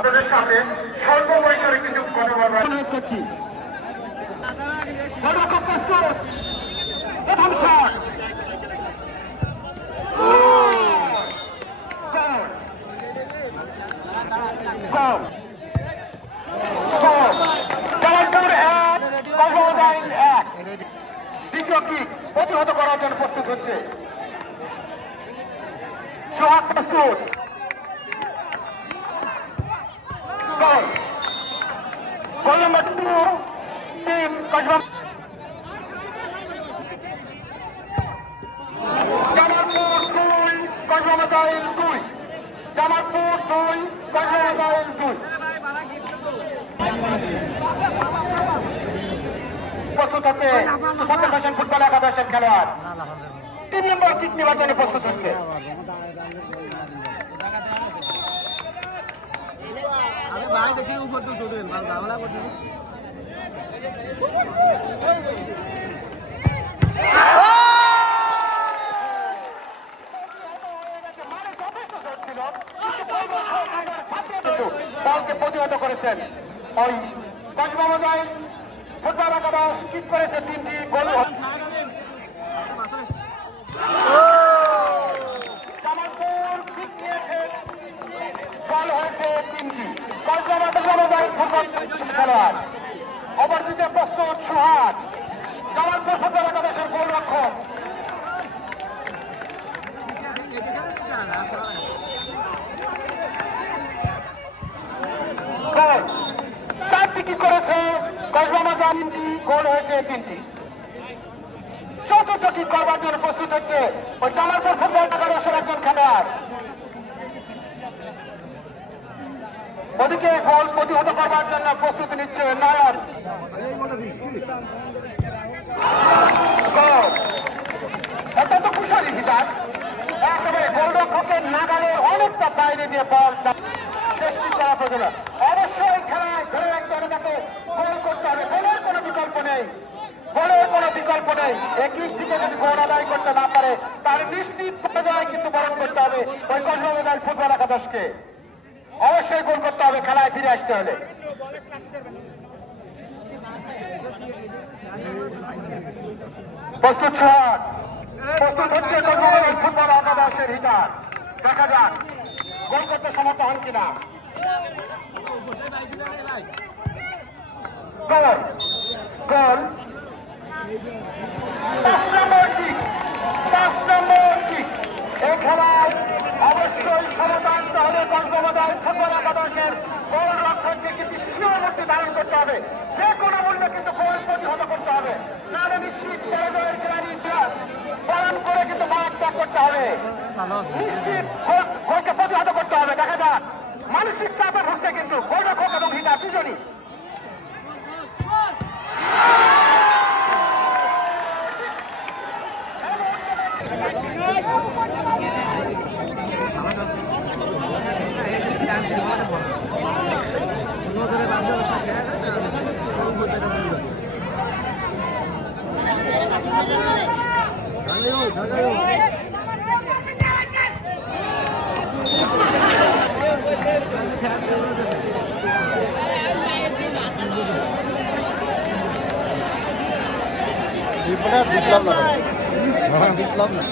আপনাদের পরিসরে কিছু করছি দ্বিতীয় প্রতিহত করার জন্য প্রস্তুত হচ্ছে সোহাগ প্রস্তুত গোল গোল number two team Kasba Jamalpur দুই মোজাইল দুই জামালপুর দুই কসবা মোজাইল দুই প্রস্তুত হচ্ছে সত্যেন হোসেন ফুটবল একাদশের খেলোয়াড়। তিন নম্বর কিক নির্বাচনে প্রস্তুত হচ্ছে। ভাই, দেখি উপর তো ভালো ঝামেলা করতে করেছেন। ওই কসবামজাই ফুটবল একাদশ কিক করেছে তিনটি গোল জামালপুর কিক নিয়েছে বল হয়েছে তিনটি কসবা মোজাইল ফুটবল খেলোয়াড় ওভার দিতে প্রস্তুত সুহাগ জামালপুর ফুটবল একাদশের গোলরক্ষক গোল চারটি কি করেছে? কসবা তিনটি, গোল হয়েছে তিনটি। চতুর্থ কি করবার জন্য প্রস্তুত হচ্ছে? ওই জামালপুর ফুটবল একাদশের একজন খেলোয়াড়। ওদিকে গোল প্রতিহত করবার জন্য প্রস্তুতি নিচ্ছে নয়ন একই থেকে যদি গোল করতে না পারে তাহলে নিশ্চিত পর্যায়ে কিন্তু বরণ করতে হবে ওই ফুটবল একাদশকে। অবশ্যই গোল করতে হবে, খেলায় ফিরে আসতে হলে। প্রস্তুত শট প্রস্তুত হচ্ছে কলকাতার ফুটবল একাদশের হিটার। দেখা যাক, গোল করতে সমর্থ হন কিনা। গোল গোল। পাঁচ প্রতিহত করতে হবে। নাহলে নিশ্চিত পালন করে কিন্তু মাঠ ত্যাগ করতে হবে। নিশ্চিত প্রতিহত করতে হবে। দেখা যাক। মানসিক চাপে ভুগছে কিন্তু গোলরক্ষক এবং হিটার দুজনই। জিতলাম না জিতলাম না